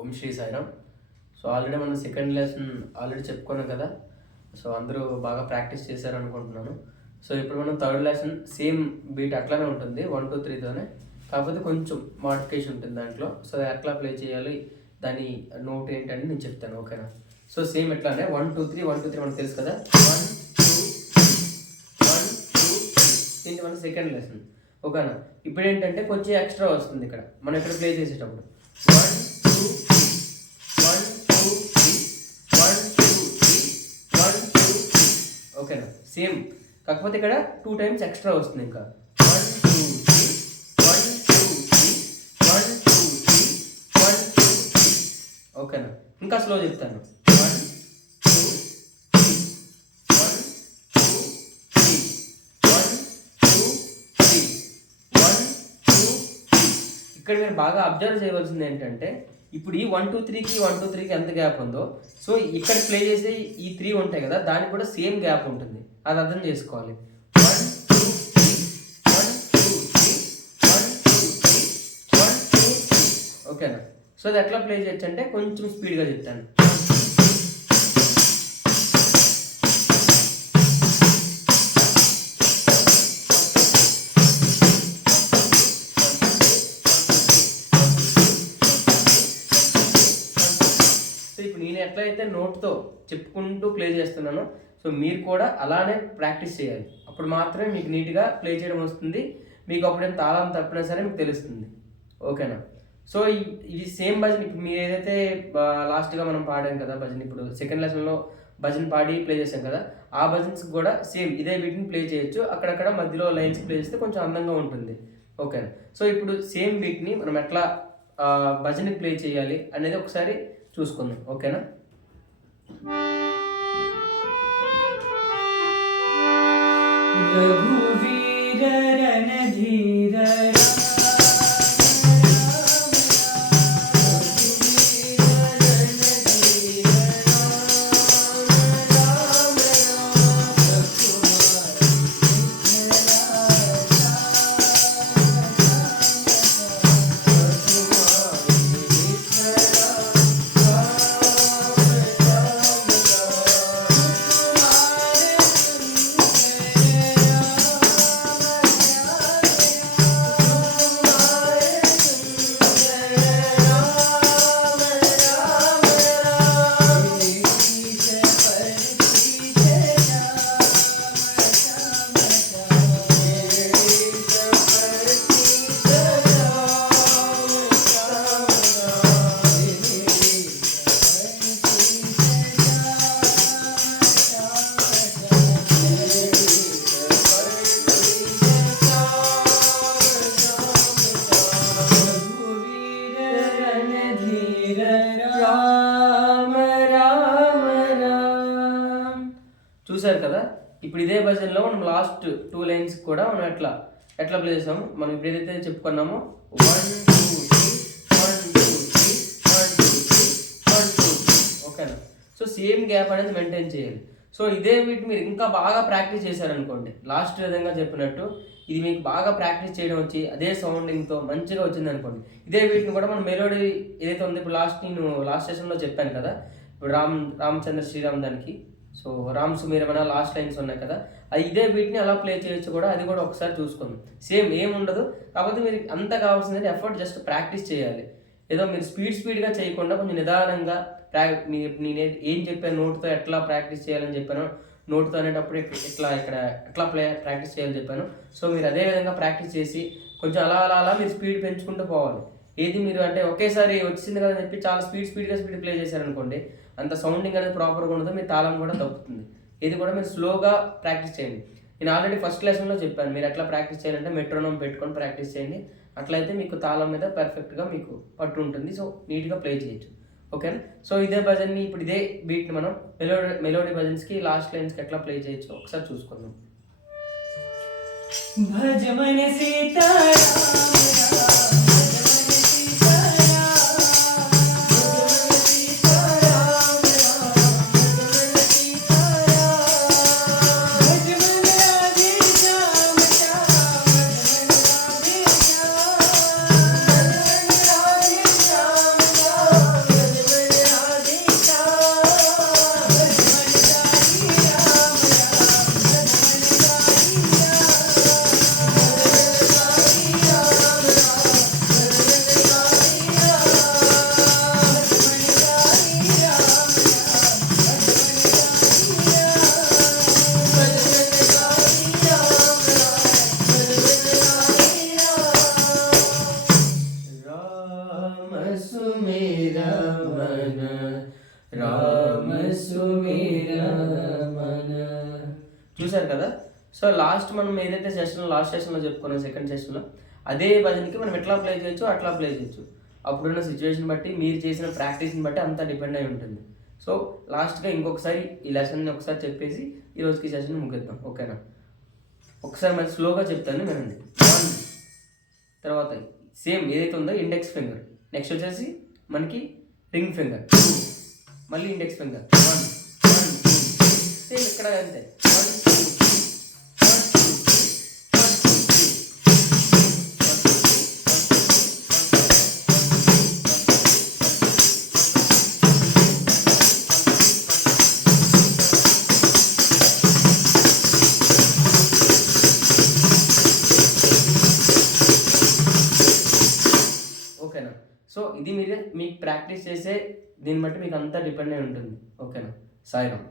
ఓం Shri Sairam. So already మనం second lesson already చెప్పుకున్నాం కదా. సో అందరూ బాగా ప్రాక్టీస్ చేశారు అనుకుంటున్నాను. సో ఇప్పుడు మనం థర్డ్ లెసన్ సేమ్ బీట్ అట్లానే ఉంటుంది 1 2 3తోనే, కాకపోతే కొంచెం మోడిఫికేషన్ ఉంటుంది దాంట్లో. సో ఎట్లా ప్లే చేయాలి, దాని నోట్ ఏంటని నేను చెప్తాను, ఓకేనా. సో సేమ్ ఎట్లానే 1 2 3 1 2 3 మనకు తెలుసు కదా. 1 2 1 2 3 ఇది మన సెకండ్ లెసన్, ఓకేనా. ఇప్పుడు ఏంటంటే కొంచెం ఎక్స్ట్రా వస్తుంది ఇక్కడ మనం ఇక్కడ ప్లే చేసేటప్పుడు. 1 2 3 1 2 3 1 2 3 1 2 3, ఓకేనా. సేమ్ కాకపోతే ఇక్కడ 2 టైమ్స్ ఎక్స్ట్రా వస్తుంది. ఇంకా 1 2 3 1 2 3 1 2 3 1 2 3, ఓకేనా. ఇంకా స్లో చెప్తాను. 1 2 3 1 2 3 1 2 3 1 2 3. ఇక్కడ మీరు బాగా అబ్జర్వ్ చేయవలసింది ఏంటంటే ఇప్పుడు ఈ 1 2 3కి 1 2 3కి ఎంత గ్యాప్ ఉందో, సో ఇక్కడ ప్లే చేసే ఈ 3 ఉంటాయి కదా, దానికి కూడా సేమ్ గ్యాప్ ఉంటుంది. అది అర్థం చేసుకోవాలి. 1 2 3 1 2 3 1 2 3 1 2 3, ఓకేనా. సో అది ఎట్లా ప్లే చేయొచ్చు అంటే కొంచెం స్పీడ్గా చెప్తాను. ఇప్పుడు నేను ఎట్లయితే నోట్తో చెప్పుకుంటూ ప్లే చేస్తున్నానో, సో మీరు కూడా అలానే ప్రాక్టీస్ చేయాలి. అప్పుడు మాత్రమే మీకు నీట్గా ప్లే చేయడం వస్తుంది. మీకు అప్పుడేం తాళం తప్పినా సరే మీకు తెలుస్తుంది, ఓకేనా. సో ఇది సేమ్ భజన్. ఇప్పుడు మీరు ఏదైతే లాస్ట్గా మనం పాడాం కదా భజన్, ఇప్పుడు సెకండ్ లెసన్లో భజన్ పాడి ప్లే చేసాం కదా, ఆ భజన్స్కి కూడా సేమ్ ఇదే బీట్ని ప్లే చేయొచ్చు. అక్కడక్కడ మధ్యలో లైన్స్ ప్లే చేస్తే కొంచెం అందంగా ఉంటుంది, ఓకేనా. సో ఇప్పుడు సేమ్ బీట్ని మనం ఎట్లా భజన్కి ప్లే చేయాలి అనేది ఒకసారి చూసుకుందాం, ఓకేనా. రఘువీర రణధీర చూసారు కదా. ఇప్పుడు ఇదే భజన్లో మనం లాస్ట్ 2 లైన్స్ కూడా మనం ఎట్లా ప్లే చేసాము, మనం ఇప్పుడు ఏదైతే చెప్పుకున్నామో 1 2 3 1 2 3 1 2 3 1 2 3, ఓకేనా. సో సేమ్ గ్యాప్ అనేది మెయింటైన్ చేయాలి. సో ఇదే వీటి మీరు ఇంకా బాగా ప్రాక్టీస్ చేశారనుకోండి, లాస్ట్ విధంగా చెప్పినట్టు ఇది మీకు బాగా ప్రాక్టీస్ చేయడం వచ్చి అదే సౌండింగ్తో మంచిగా వచ్చింది అనుకోండి, ఇదే వీటిని కూడా మనం మెలోడీ ఏదైతే ఉందో ఇప్పుడు నేను లాస్ట్ సెషన్లో చెప్పాను కదా, ఇప్పుడు రామచంద్ర శ్రీరామ్ దానికి, సో రామ్ సుమీరమన లాస్ట్ లైన్స్ ఉన్నాయి కదా, అది ఇదే బీట్ని అలా ప్లే చేయొచ్చు కూడా. అది కూడా ఒకసారి చూసుకుందాం. సేమ్ ఏం ఉండదు, కాకపోతే మీరు అంత కావాల్సింది ఎఫర్ట్ జస్ట్ ప్రాక్టీస్ చేయాలి. ఏదో మీరు స్పీడ్గా చేయకుండా కొంచెం నిదానంగా నేను ఏం చెప్పాను, నోట్తో ఎట్లా ప్రాక్టీస్ చేయాలని చెప్పాను, నోట్తో అనేటప్పుడు ఎట్లా ప్రాక్టీస్ చేయాలని చెప్పాను. సో మీరు అదే విధంగా ప్రాక్టీస్ చేసి కొంచెం అలా మీరు స్పీడ్ పెంచుకుంటూ పోవాలి. ఏది మీరు అంటే ఒకేసారి వచ్చింది కదా అని చెప్పి చాలా స్పీడ్గా ప్లే చేశారనుకోండి, అంత సౌండింగ్ అనేది ప్రాపర్గా ఉండదు, మీ తాళం కూడా తప్పుతుంది. ఇది కూడా మీరు స్లోగా ప్రాక్టీస్ చేయండి. నేను ఆల్రెడీ ఫస్ట్ లెసన్లో చెప్పాను మీరు ఎట్లా ప్రాక్టీస్ చేయాలంటే మెట్రోనోమ్ పెట్టుకొని ప్రాక్టీస్ చేయండి. అట్లయితే మీకు తాళం మీద పర్ఫెక్ట్గా మీకు పట్టు ఉంటుంది. సో నీట్గా ప్లే చేయొచ్చు, ఓకేనా. సో ఇదే భజన్ని ఇప్పుడు ఇదే బీట్ని మనం మెలోడీ భజన్స్కి లాస్ట్ లైన్స్కి ఎట్లా ప్లే చేయొచ్చు ఒకసారి చూసుకుందాం. భజమన సీతారామ సుమిరమణ రామ సుమిరమణ. చూసారు కదా. సో లాస్ట్ మనం ఏదైతే లాస్ట్ సెషన్లో చెప్పుకున్నాం, సెకండ్ సెషన్లో, అదే భజనకి మనం ఎట్లా ప్లే చేయొచ్చు అట్లా ప్లే చేయొచ్చు. అప్పుడున్న సిచ్యువేషన్ బట్టి, మీరు చేసిన ప్రాక్టీస్ని బట్టి అంతా డిపెండ్ అయి ఉంటుంది. సో లాస్ట్గా ఇంకొకసారి ఈ లెసన్ని ఒకసారి చెప్పేసి ఈ రోజుకి సెషన్ ముగిద్దాం, ఓకేనా? ఒకసారి మరి స్లోగా చెప్తాను వినండి. 1, తర్వాత సేమ్ ఏదైతే ఉందో ఇండెక్స్ ఫింగర్, నెక్స్ట్ వచ్చేసి మనకి రింగ్ ఫింగర్, 2, మళ్ళీ ఇండెక్స్ ఫింగర్, 1 1 2 సేమ్ ఇక్కడ అంతే, 1 2 3 1 2 3 1 2 ఓకేనా? సో ఇది మీరే మీకు ప్రాక్టీస్ చేసే దీన్ని బట్టి మీకు అంతా డిపెండ్ అయి ఉంటుంది, ఓకేనా? సాయిరామ్.